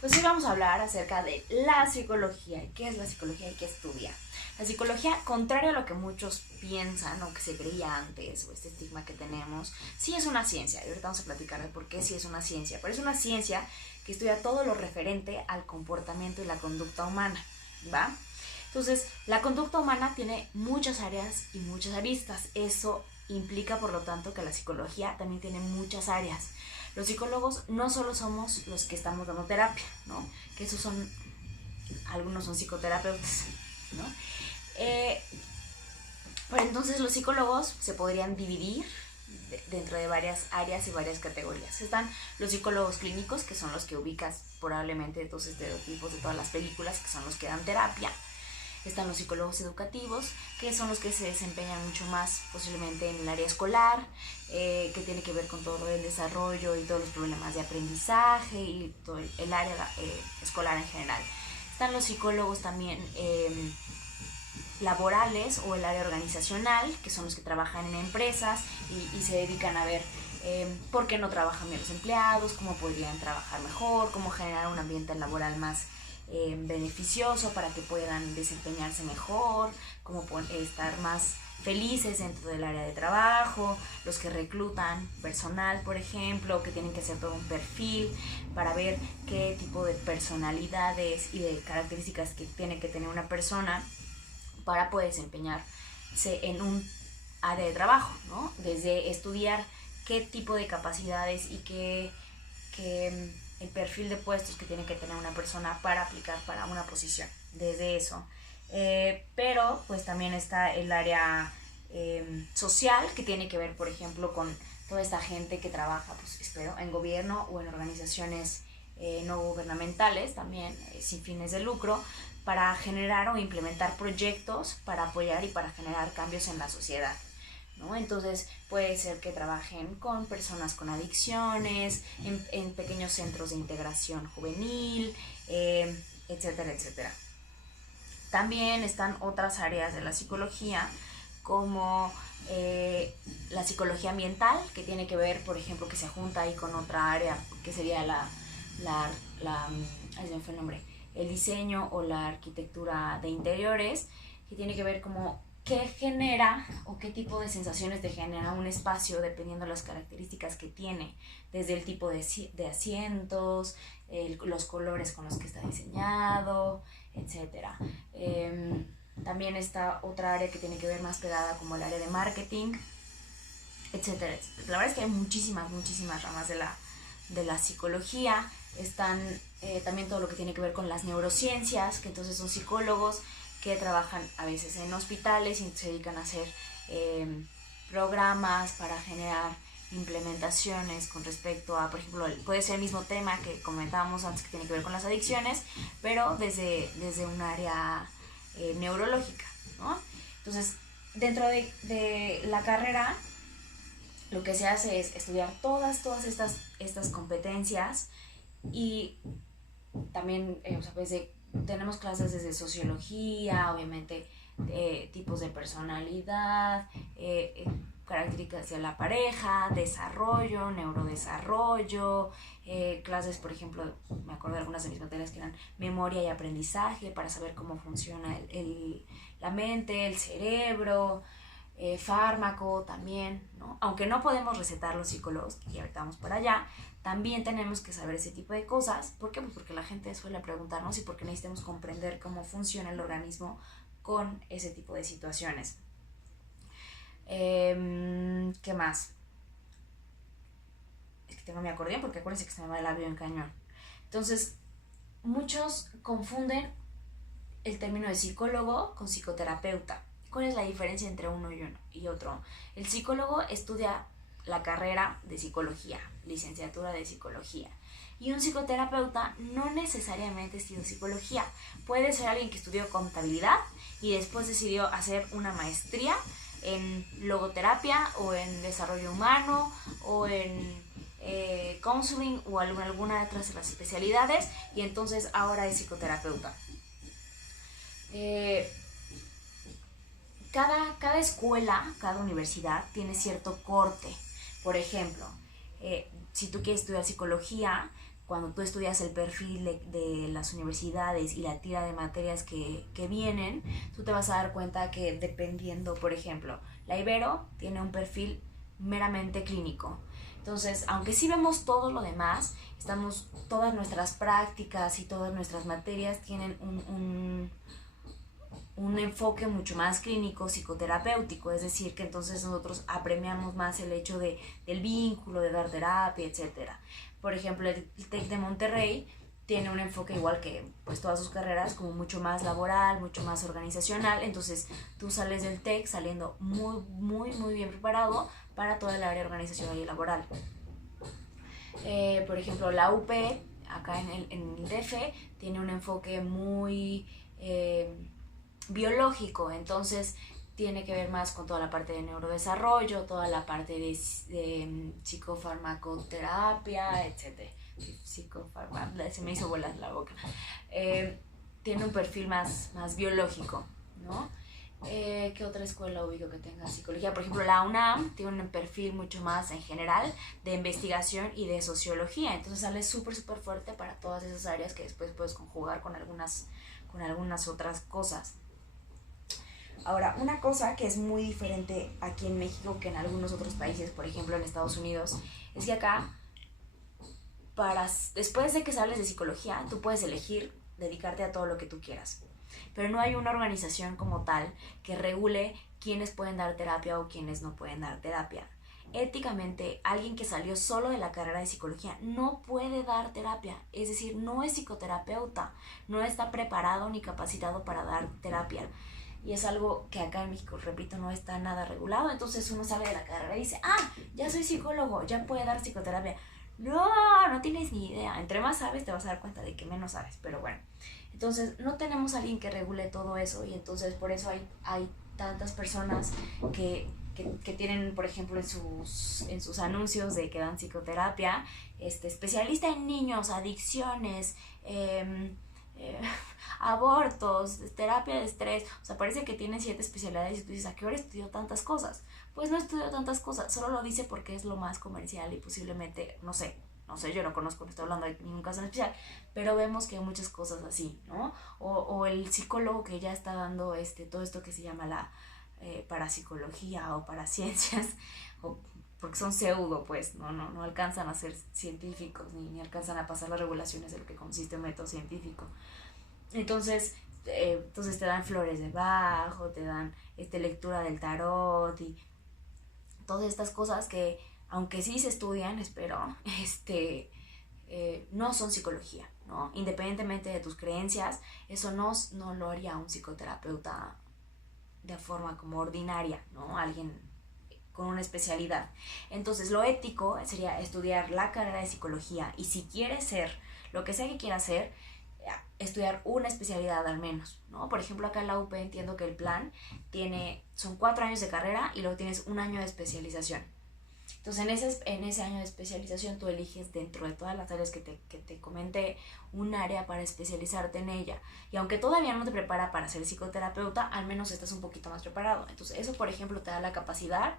Pues hoy vamos a hablar acerca de la psicología. ¿Qué es la psicología y qué estudia? La psicología, contrario a lo que muchos piensan o que se creía antes, o este estigma que tenemos, sí es una ciencia. Y ahorita vamos a platicar de por qué sí es una ciencia. Pero es una ciencia que estudia todo lo referente al comportamiento y la conducta humana, ¿va? Entonces, la conducta humana tiene muchas áreas y muchas aristas. Eso implica, por lo tanto, que la psicología también tiene muchas áreas. Los psicólogos no solo somos los que estamos dando terapia, ¿no? Que esos son, algunos son psicoterapeutas, ¿no? Eh, pero entonces los psicólogos se podrían dividir dentro de varias áreas y varias categorías. Están los psicólogos clínicos, que son los que ubicas probablemente de todos estereotipos de todas las películas, que son los que dan terapia. Están los psicólogos educativos, que son los que se desempeñan mucho más posiblemente en el área escolar, que tiene que ver con todo el desarrollo y todos los problemas de aprendizaje y todo el área escolar en general. Están los psicólogos también laborales o el área organizacional, que son los que trabajan en empresas y se dedican a ver por qué no trabajan bien los empleados, cómo podrían trabajar mejor, cómo generar un ambiente laboral más beneficioso para que puedan desempeñarse mejor, cómo estar más felices dentro del área de trabajo, los que reclutan personal, por ejemplo, que tienen que hacer todo un perfil para ver qué tipo de personalidades y de características que tiene que tener una persona para poder desempeñarse en un área de trabajo, ¿no? Desde estudiar qué tipo de capacidades y qué el perfil de puestos que tiene que tener una persona para aplicar para una posición, desde eso. Pero pues también está el área social, que tiene que ver, por ejemplo, con toda esta gente que trabaja, pues espero, en gobierno o en organizaciones no gubernamentales, también sin fines de lucro, para generar o implementar proyectos para apoyar y para generar cambios en la sociedad, ¿no? Entonces puede ser que trabajen con personas con adicciones, en pequeños centros de integración juvenil, etcétera, etcétera. También están otras áreas de la psicología como la psicología ambiental, que tiene que ver, por ejemplo, que se junta ahí con otra área que sería ay, se me fue el nombre, el diseño o la arquitectura de interiores, que tiene que ver como qué genera o qué tipo de sensaciones te genera un espacio dependiendo de las características que tiene, desde el tipo de asientos, los colores con los que está diseñado, etcétera. También está otra área que tiene que ver más pegada como el área de marketing, etcétera, etcétera. La verdad es que hay muchísimas ramas de la psicología. Están también todo lo que tiene que ver con las neurociencias, que entonces son psicólogos que trabajan a veces en hospitales y se dedican a hacer programas para generar implementaciones con respecto a, por ejemplo, puede ser el mismo tema que comentábamos antes, que tiene que ver con las adicciones, pero desde un área neurológica, ¿no? Entonces, dentro de la carrera, lo que se hace es estudiar todas estas competencias y también, o sea, pues tenemos clases desde sociología, obviamente, tipos de personalidad, características de la pareja, desarrollo, neurodesarrollo, clases, por ejemplo, me acuerdo de algunas de mis materias que eran memoria y aprendizaje para saber cómo funciona la mente, el cerebro, fármaco también, ¿no? Aunque no podemos recetar los psicólogos, y ahorita vamos para allá, también tenemos que saber ese tipo de cosas. ¿Por qué? Pues porque la gente suele preguntarnos y porque necesitamos comprender cómo funciona el organismo con ese tipo de situaciones. ¿Qué más? Es que tengo mi acordeón porque acuérdense que se me va el labio en cañón. Entonces, muchos confunden el término de psicólogo con psicoterapeuta. ¿Cuál es la diferencia entre uno y otro? El psicólogo estudia la carrera de psicología, licenciatura de psicología. Y un psicoterapeuta no necesariamente estudió psicología. Puede ser alguien que estudió contabilidad y después decidió hacer una maestría en logoterapia o en desarrollo humano o en counseling o alguna de otras de las especialidades, y entonces ahora es psicoterapeuta. Eh, cada escuela, cada universidad tiene cierto corte. Por ejemplo, si tú quieres estudiar psicología, cuando tú estudias el perfil de las universidades y la tira de materias que vienen, tú te vas a dar cuenta que dependiendo, por ejemplo, la Ibero tiene un perfil meramente clínico. Entonces, aunque sí vemos todo lo demás, todas nuestras prácticas y todas nuestras materias tienen un enfoque mucho más clínico, psicoterapéutico, es decir, que entonces nosotros apremiamos más el hecho del vínculo, de dar terapia, etcétera. Por ejemplo, el TEC de Monterrey tiene un enfoque igual que pues todas sus carreras, como mucho más laboral, mucho más organizacional, entonces tú sales del TEC saliendo muy bien preparado para toda el área organizacional y laboral. Por ejemplo, la UP, acá en el DF, tiene un enfoque muy biológico, entonces tiene que ver más con toda la parte de neurodesarrollo, toda la parte de psicofarmacoterapia, etc. Se me hizo bolas la boca. Tiene un perfil más biológico, ¿no? ¿Qué otra escuela ubico que tenga psicología? Por ejemplo, la UNAM tiene un perfil mucho más en general de investigación y de sociología, entonces sale súper fuerte para todas esas áreas que después puedes conjugar con algunas otras cosas. Ahora, una cosa que es muy diferente aquí en México que en algunos otros países, por ejemplo en Estados Unidos, es que acá, después de que sales de psicología, tú puedes elegir dedicarte a todo lo que tú quieras. Pero no hay una organización como tal que regule quiénes pueden dar terapia o quiénes no pueden dar terapia. Éticamente, alguien que salió solo de la carrera de psicología no puede dar terapia, es decir, no es psicoterapeuta, no está preparado ni capacitado para dar terapia. Y es algo que acá en México, repito, no está nada regulado. Entonces uno sale de la carrera y dice, ya soy psicólogo, ya puedo dar psicoterapia. No tienes ni idea. Entre más sabes te vas a dar cuenta de que menos sabes, pero bueno. Entonces no tenemos a alguien que regule todo eso y entonces por eso hay tantas personas que tienen, por ejemplo, en sus anuncios de que dan psicoterapia, especialista en niños, adicciones, abortos, terapia de estrés, o sea, parece que tiene 7 especialidades y tú dices, ¿a qué hora estudió tantas cosas? Pues no estudió tantas cosas, solo lo dice porque es lo más comercial y posiblemente, no sé, yo no conozco, no estoy hablando de ningún caso en especial, pero vemos que hay muchas cosas así, ¿no? O el psicólogo que ya está dando todo esto que se llama la parapsicología o paraciencias, porque son pseudo, pues, no alcanzan a ser científicos, ni alcanzan a pasar las regulaciones de lo que consiste un método científico. Entonces te dan flores de Bach, te dan lectura del tarot y todas estas cosas que, aunque sí se estudian, espero, no son psicología, ¿no? Independientemente de tus creencias, eso no lo haría un psicoterapeuta de forma como ordinaria, ¿no? Alguien con una especialidad. Entonces, lo ético sería estudiar la carrera de psicología y si quieres ser lo que sea que quieras hacer, estudiar una especialidad al menos, ¿no? Por ejemplo, acá en la UP entiendo que el plan son 4 años de carrera y luego tienes 1 año de especialización. Entonces, en ese año de especialización tú eliges dentro de todas las áreas que te comenté un área para especializarte en ella. Y aunque todavía no te prepara para ser psicoterapeuta, al menos estás un poquito más preparado. Entonces, eso, por ejemplo, te da la capacidad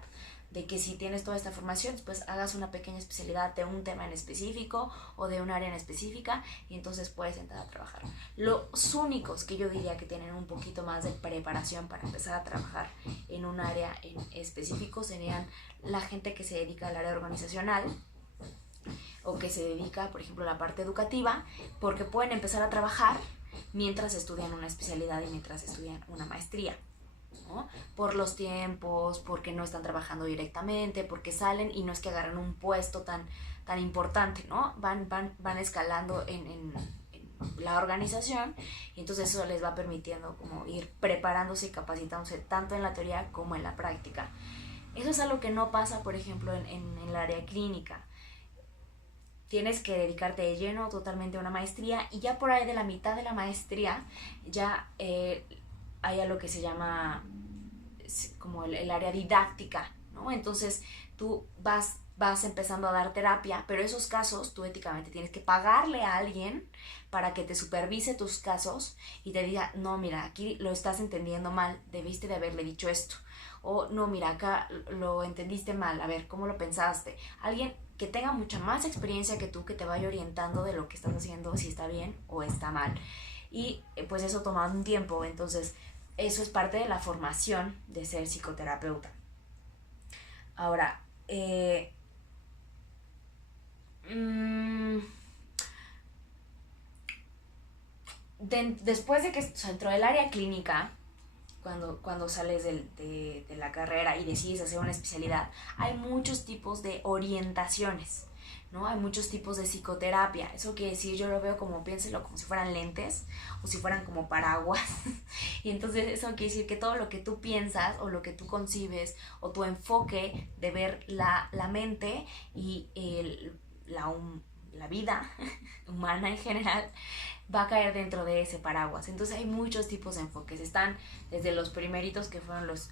de que si tienes toda esta formación, pues hagas una pequeña especialidad de un tema en específico o de un área en específica y entonces puedes entrar a trabajar. Los únicos que yo diría que tienen un poquito más de preparación para empezar a trabajar en un área en específico serían la gente que se dedica al área organizacional o que se dedica, por ejemplo, a la parte educativa, porque pueden empezar a trabajar mientras estudian una especialidad y mientras estudian una maestría, ¿no? Por los tiempos, porque no están trabajando directamente, porque salen y no es que agarren un puesto tan importante, ¿no? Van escalando en la organización y entonces eso les va permitiendo como ir preparándose y capacitándose tanto en la teoría como en la práctica. Eso es algo que no pasa, por ejemplo, en el área clínica. Tienes que dedicarte de lleno totalmente a una maestría y ya por ahí de la mitad de la maestría ya hay algo que se llama como el área didáctica, ¿no? Entonces tú vas empezando a dar terapia, pero esos casos tú éticamente tienes que pagarle a alguien para que te supervise tus casos y te diga, no, mira, aquí lo estás entendiendo mal, debiste de haberle dicho esto. O no, mira, acá lo entendiste mal, a ver, ¿cómo lo pensaste? Alguien que tenga mucha más experiencia que tú, que te vaya orientando de lo que estás haciendo, si está bien o está mal. Y pues eso toma un tiempo, entonces eso es parte de la formación de ser psicoterapeuta. Ahora, después de que, o sea, dentro del área clínica, cuando sales de la carrera y decides hacer una especialidad, hay muchos tipos de orientaciones, ¿no? Hay muchos tipos de psicoterapia. Eso quiere decir, yo lo veo como, piénselo, como si fueran lentes o si fueran como paraguas. Y entonces eso quiere decir que todo lo que tú piensas o lo que tú concibes o tu enfoque de ver la mente y la vida humana en general va a caer dentro de ese paraguas. Entonces hay muchos tipos de enfoques. Están desde los primeritos, que fueron los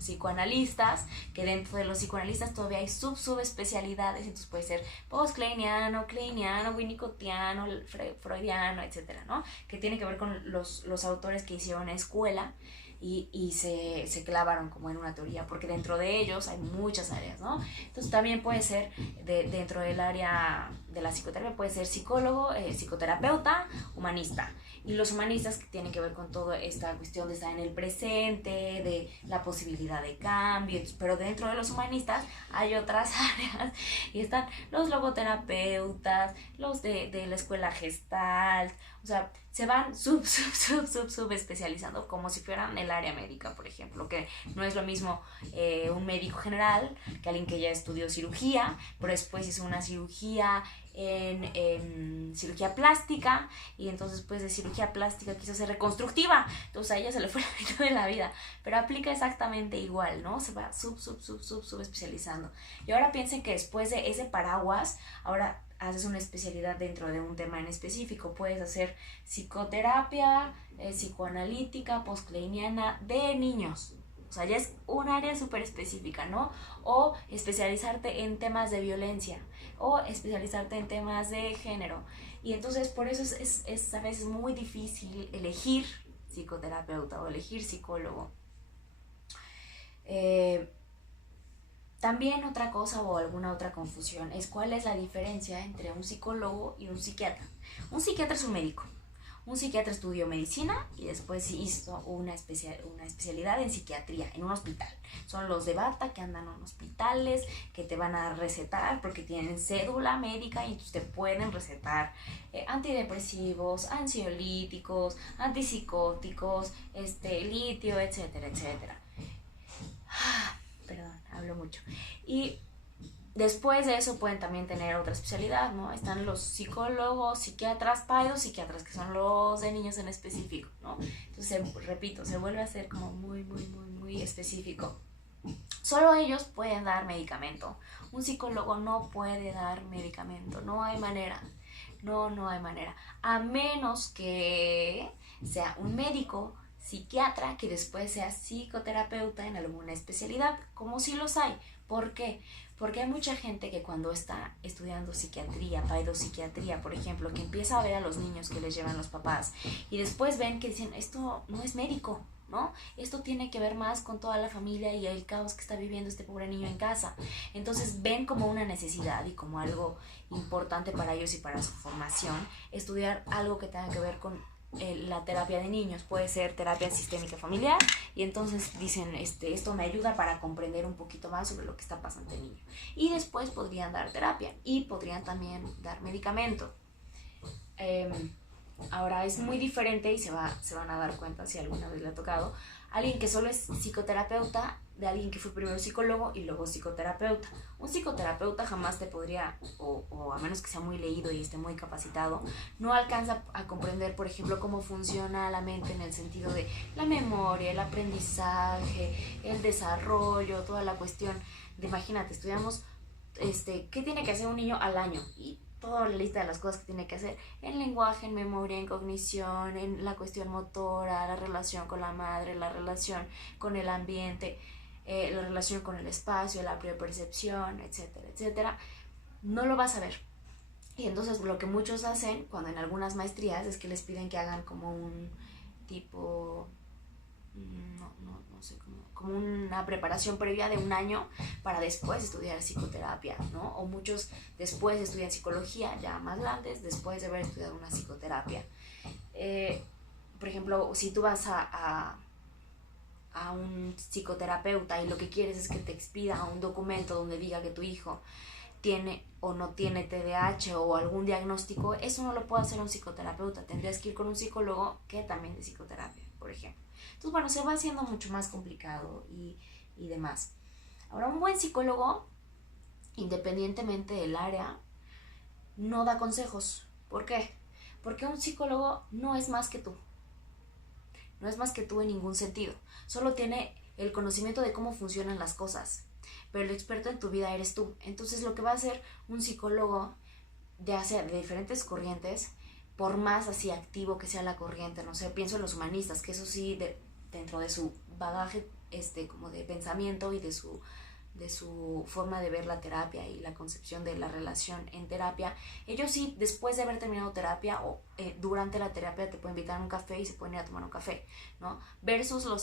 psicoanalistas, que dentro de los psicoanalistas todavía hay subespecialidades. Entonces puede ser post-kleiniano, kleiniano, winnicottiano, freudiano, etcétera, ¿no? Que tiene que ver con los autores que hicieron escuela y se clavaron como en una teoría, porque dentro de ellos hay muchas áreas, ¿no? Entonces también puede ser, dentro del área de la psicoterapia, puede ser psicólogo, psicoterapeuta, humanista. Y los humanistas, que tienen que ver con toda esta cuestión de estar en el presente, de la posibilidad de cambio, pero dentro de los humanistas hay otras áreas, y están los logoterapeutas, los de la escuela Gestalt, o sea, se van sub especializando, como si fueran el área médica, por ejemplo, que no es lo mismo un médico general que alguien que ya estudió cirugía, pero después hizo una cirugía en cirugía plástica, y entonces pues de cirugía plástica quiso hacer reconstructiva, entonces a ella se le fue la mitad de la vida, pero aplica exactamente igual, ¿no? Se va sub especializando. Y ahora piensen que después de ese paraguas, ahora haces una especialidad dentro de un tema en específico. Puedes hacer psicoterapia, psicoanalítica, postkleiniana de niños. O sea, ya es un área súper específica, ¿no? O especializarte en temas de violencia, o especializarte en temas de género. Y entonces por eso es a veces muy difícil elegir psicoterapeuta o elegir psicólogo. También otra cosa o alguna otra confusión es cuál es la diferencia entre un psicólogo y un psiquiatra. Un psiquiatra es un médico. Un psiquiatra estudió medicina y después hizo una especialidad en psiquiatría, en un hospital. Son los de bata que andan en hospitales, que te van a recetar porque tienen cédula médica y entonces te pueden recetar antidepresivos, ansiolíticos, antipsicóticos, litio, etcétera, etcétera. Perdón, hablo mucho. Y después de eso pueden también tener otra especialidad, ¿no? Están los psicólogos, psiquiatras, psiquiatras, que son los de niños en específico, ¿no? Entonces, repito, se vuelve a ser como muy específico. Solo ellos pueden dar medicamento. Un psicólogo no puede dar medicamento, no hay manera. No hay manera. A menos que sea un médico psiquiatra que después sea psicoterapeuta en alguna especialidad, como si los hay. ¿Por qué? Porque hay mucha gente que cuando está estudiando psiquiatría, psiquiatría, por ejemplo, que empieza a ver a los niños que les llevan los papás y después ven que dicen, esto no es médico, ¿no? Esto tiene que ver más con toda la familia y el caos que está viviendo este pobre niño en casa. Entonces ven como una necesidad y como algo importante para ellos y para su formación estudiar algo que tenga que ver con la terapia de niños. Puede ser terapia sistémica familiar, y entonces dicen, esto me ayuda para comprender un poquito más sobre lo que está pasando en el niño, y después podrían dar terapia y podrían también dar medicamento. Ahora es muy diferente y se van a dar cuenta si alguna vez le ha tocado alguien que solo es psicoterapeuta de alguien que fue primero psicólogo y luego psicoterapeuta. Un psicoterapeuta jamás te podría, o a menos que sea muy leído y esté muy capacitado, no alcanza a comprender, por ejemplo, cómo funciona la mente en el sentido de la memoria, el aprendizaje, el desarrollo, toda la cuestión de, imagínate, estudiamos qué tiene que hacer un niño al año y toda la lista de las cosas que tiene que hacer en lenguaje, en memoria, en cognición, en la cuestión motora, la relación con la madre, la relación con el ambiente, la relación con el espacio, la percepción, etcétera, etcétera. No lo vas a ver. Y entonces lo que muchos hacen cuando en algunas maestrías es que les piden que hagan como un tipo no sé, como una preparación previa de un año para después estudiar psicoterapia, ¿no? O muchos después estudian psicología, ya más grandes, después de haber estudiado una psicoterapia. Por ejemplo, si tú vas a un psicoterapeuta y lo que quieres es que te expida un documento donde diga que tu hijo tiene o no tiene TDAH o algún diagnóstico, eso no lo puede hacer un psicoterapeuta. Tendrías que ir con un psicólogo que también de psicoterapia, por ejemplo. Entonces, bueno, se va haciendo mucho más complicado y demás. Ahora, un buen psicólogo, independientemente del área, no da consejos. ¿Por qué? Porque un psicólogo no es más que tú. No es más que tú en ningún sentido. Solo tiene el conocimiento de cómo funcionan las cosas. Pero el experto en tu vida eres tú. Entonces lo que va a hacer un psicólogo de diferentes corrientes, por más así activo que sea la corriente, no sé, pienso en los humanistas, que eso sí, dentro de su bagaje como de pensamiento y de su forma de ver la terapia y la concepción de la relación en terapia, ellos sí, después de haber terminado terapia o durante la terapia te pueden invitar a un café y se pueden ir a tomar un café, ¿no? Versus los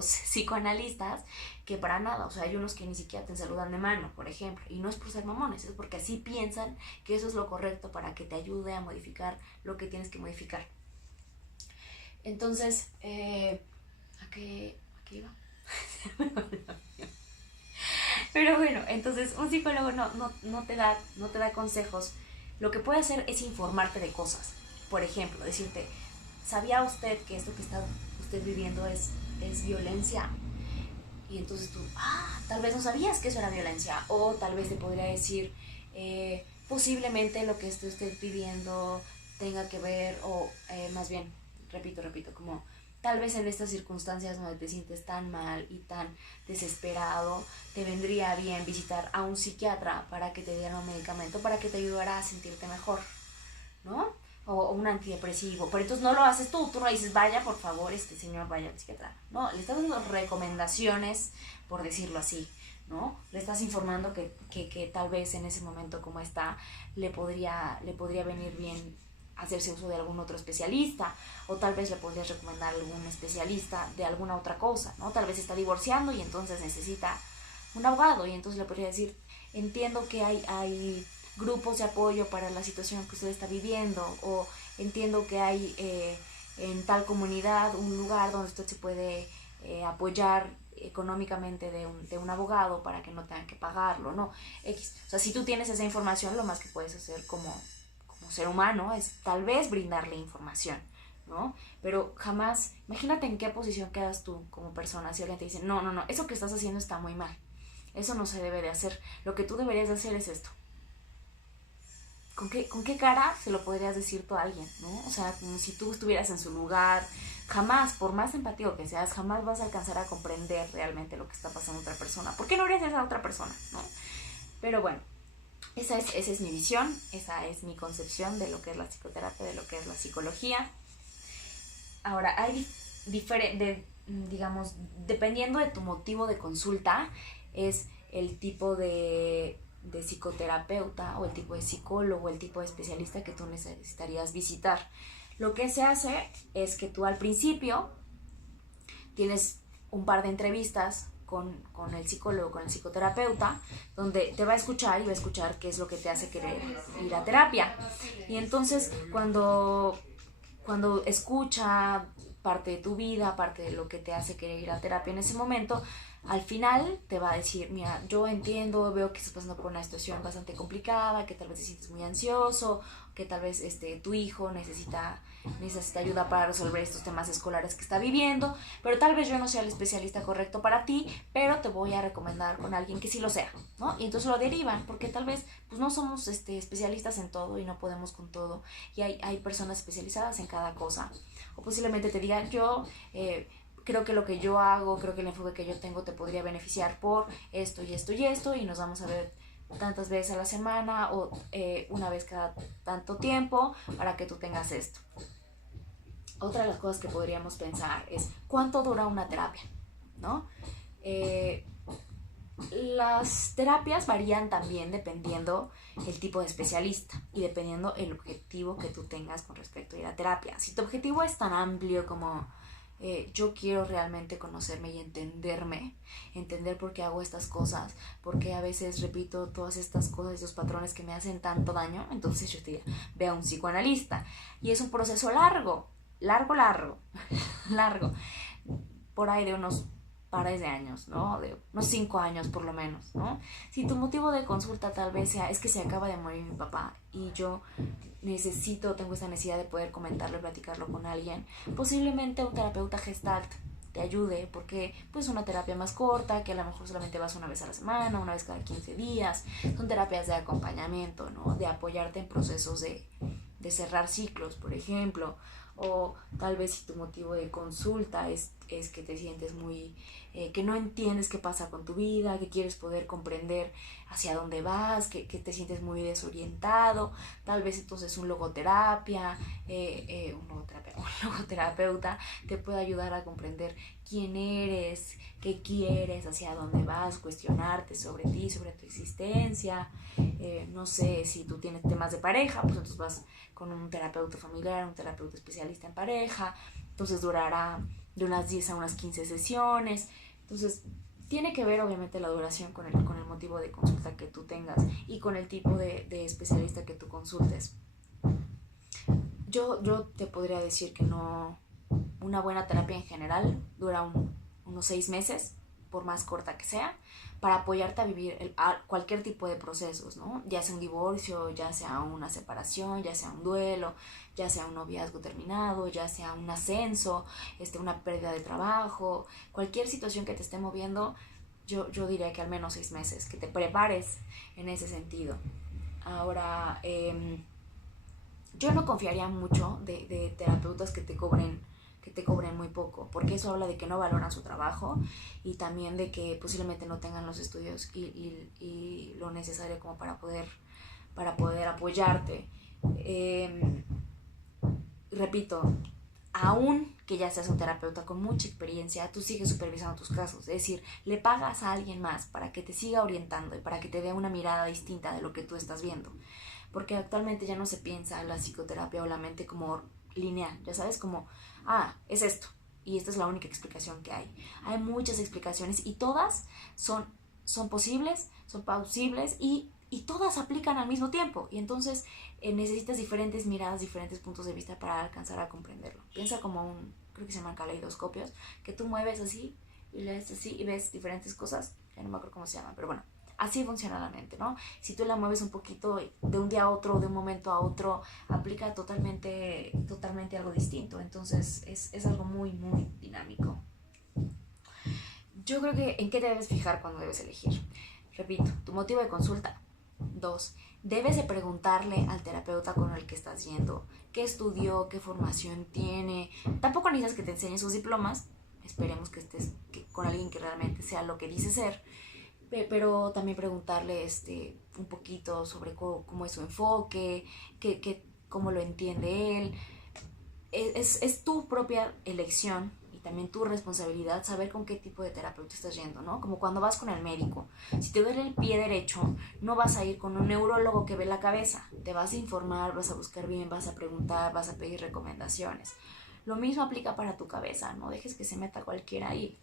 psicoanalistas, que para nada, o sea, hay unos que ni siquiera te saludan de mano, por ejemplo, y no es por ser mamones, es porque así piensan que eso es lo correcto para que te ayude a modificar lo que tienes que modificar. Entonces, ¿a qué iba? Pero bueno, entonces un psicólogo no te da consejos. Lo que puede hacer es informarte de cosas. Por ejemplo, decirte, ¿sabía usted que esto que está usted viviendo es violencia? Y entonces tú, tal vez no sabías que eso era violencia. O tal vez te podría decir, posiblemente lo que esté usted viviendo tenga que ver, o más bien, repito, como tal vez en estas circunstancias donde te sientes tan mal y tan desesperado, te vendría bien visitar a un psiquiatra para que te diera un medicamento, para que te ayudara a sentirte mejor, ¿no? O un antidepresivo. Pero entonces no lo haces tú no dices, vaya, por favor, señor, vaya al psiquiatra. No, le estás dando recomendaciones, por decirlo así, ¿no? Le estás informando que tal vez en ese momento como está, le podría venir bien hacerse uso de algún otro especialista, o tal vez le podrías recomendar a algún especialista de alguna otra cosa, ¿no? Tal vez está divorciando y entonces necesita un abogado, y entonces le podría decir, entiendo que hay grupos de apoyo para la situación que usted está viviendo, o entiendo que hay en tal comunidad un lugar donde usted se puede apoyar económicamente de un abogado para que no tengan que pagarlo, ¿no? O sea, si tú tienes esa información, lo más que puedes hacer como ser humano es tal vez brindarle información, ¿no? Pero jamás, imagínate en qué posición quedas tú como persona si alguien te dice, no, eso que estás haciendo está muy mal, eso no se debe de hacer, lo que tú deberías de hacer es esto. ¿Con qué cara se lo podrías decir tú a alguien, ¿no? O sea, como si tú estuvieras en su lugar, jamás, por más empático que seas, jamás vas a alcanzar a comprender realmente lo que está pasando a otra persona. ¿Por qué no eres esa otra persona, no? Pero bueno, esa es mi visión, esa es mi concepción de lo que es la psicoterapia, de lo que es la psicología. Ahora, hay digamos, dependiendo de tu motivo de consulta, es el tipo de psicoterapeuta o el tipo de psicólogo, el tipo de especialista que tú necesitarías visitar. Lo que se hace es que tú al principio tienes un par de entrevistas con el psicólogo, con el psicoterapeuta, donde te va a escuchar y va a escuchar qué es lo que te hace querer ir a terapia. Y entonces cuando escucha parte de tu vida, parte de lo que te hace querer ir a terapia en ese momento, al final te va a decir, mira, yo entiendo, veo que estás pasando por una situación bastante complicada, que tal vez te sientes muy ansioso, que tal vez tu hijo necesita ayuda para resolver estos temas escolares que está viviendo, pero tal vez yo no sea el especialista correcto para ti, pero te voy a recomendar con alguien que sí lo sea, ¿no? Y entonces lo derivan, porque tal vez pues no somos especialistas en todo y no podemos con todo, y hay personas especializadas en cada cosa, o posiblemente te digan, yo creo que lo que yo hago, creo que el enfoque que yo tengo te podría beneficiar por esto y esto y esto, y nos vamos a ver tantas veces a la semana o una vez cada tanto tiempo para que tú tengas esto. Otra de las cosas que podríamos pensar es ¿cuánto dura una terapia? ¿No? Las terapias varían también dependiendo el tipo de especialista y dependiendo el objetivo que tú tengas con respecto a ir a terapia. Si tu objetivo es tan amplio como yo quiero realmente conocerme y entenderme, entender por qué hago estas cosas, porque a veces repito todas estas cosas, esos patrones que me hacen tanto daño. Entonces yo te diría, ve a un psicoanalista. Y es un proceso largo, largo, por ahí de unos pares de años, ¿no? De unos 5 años por lo menos, ¿no? Si tu motivo de consulta tal vez sea, es que se acaba de morir mi papá y yo tengo esta necesidad de poder comentarlo y platicarlo con alguien, posiblemente un terapeuta gestalt te ayude, porque pues una terapia más corta, que a lo mejor solamente vas una vez a la semana, una vez cada 15 días, son terapias de acompañamiento, ¿no? De apoyarte en procesos de cerrar ciclos, por ejemplo, o tal vez si tu motivo de consulta es que te sientes muy, que no entiendes qué pasa con tu vida, que quieres poder comprender hacia dónde vas, que te sientes muy desorientado, tal vez entonces un logoterapeuta te puede ayudar a comprender quién eres, qué quieres, hacia dónde vas, cuestionarte sobre ti, sobre tu existencia. No sé si tú tienes temas de pareja, pues entonces vas con un terapeuta familiar, un terapeuta especialista en pareja, entonces durará de unas 10 a unas 15 sesiones. Entonces tiene que ver obviamente la duración con el motivo de consulta que tú tengas y con el tipo de especialista que tú consultes. Yo te podría decir que no, una buena terapia en general dura unos 6 meses, por más corta que sea, para apoyarte a vivir cualquier tipo de procesos, ¿no? Ya sea un divorcio, ya sea una separación, ya sea un duelo, ya sea un noviazgo terminado, ya sea un ascenso, una pérdida de trabajo, cualquier situación que te esté moviendo, yo diría que al menos 6 meses, que te prepares en ese sentido. Ahora, yo no confiaría mucho de terapeutas que te cobren muy poco, porque eso habla de que no valoran su trabajo y también de que posiblemente no tengan los estudios y lo necesario como para poder apoyarte. Repito, aún que ya seas un terapeuta con mucha experiencia, tú sigues supervisando tus casos, es decir, le pagas a alguien más para que te siga orientando y para que te dé una mirada distinta de lo que tú estás viendo, porque actualmente ya no se piensa la psicoterapia o la mente como lineal, ya sabes, como, es esto, y esta es la única explicación que hay. Hay muchas explicaciones y todas son posibles, son plausibles y todas aplican al mismo tiempo. Y entonces necesitas diferentes miradas, diferentes puntos de vista para alcanzar a comprenderlo. Piensa como creo que se llaman caleidoscopios, que tú mueves así y lees así y ves diferentes cosas. Ya no me acuerdo cómo se llaman, pero bueno, así funciona la mente, ¿no? Si tú la mueves un poquito de un día a otro, de un momento a otro, aplica totalmente algo distinto. Entonces es algo muy, muy dinámico. Yo creo que en qué te debes fijar cuando debes elegir. Repito, tu motivo de consulta. 2. Debes de preguntarle al terapeuta con el que estás yendo qué estudió, qué formación tiene. Tampoco necesitas que te enseñe sus diplomas. Esperemos que estés con alguien que realmente sea lo que dice ser. Pero también preguntarle un poquito sobre cómo es su enfoque, cómo lo entiende él. Es tu propia elección y también tu responsabilidad saber con qué tipo de terapeuta estás yendo, ¿no? Como cuando vas con el médico. Si te duele el pie derecho, no vas a ir con un neurólogo que ve la cabeza. Te vas a informar, vas a buscar bien, vas a preguntar, vas a pedir recomendaciones. Lo mismo aplica para tu cabeza, no dejes que se meta cualquiera ahí.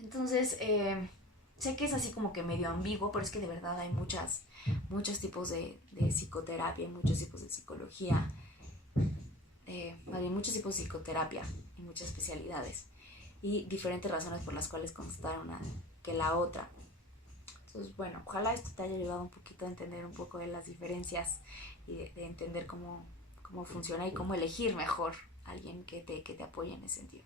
Entonces, sé que es así como que medio ambiguo, pero es que de verdad hay muchos tipos de psicoterapia, muchos tipos de psicología, hay muchos tipos de psicoterapia y muchas especialidades y diferentes razones por las cuales consultar una que la otra. Entonces, bueno, ojalá esto te haya ayudado un poquito a entender un poco de las diferencias y de entender cómo funciona y cómo elegir mejor a alguien que te apoye en ese sentido.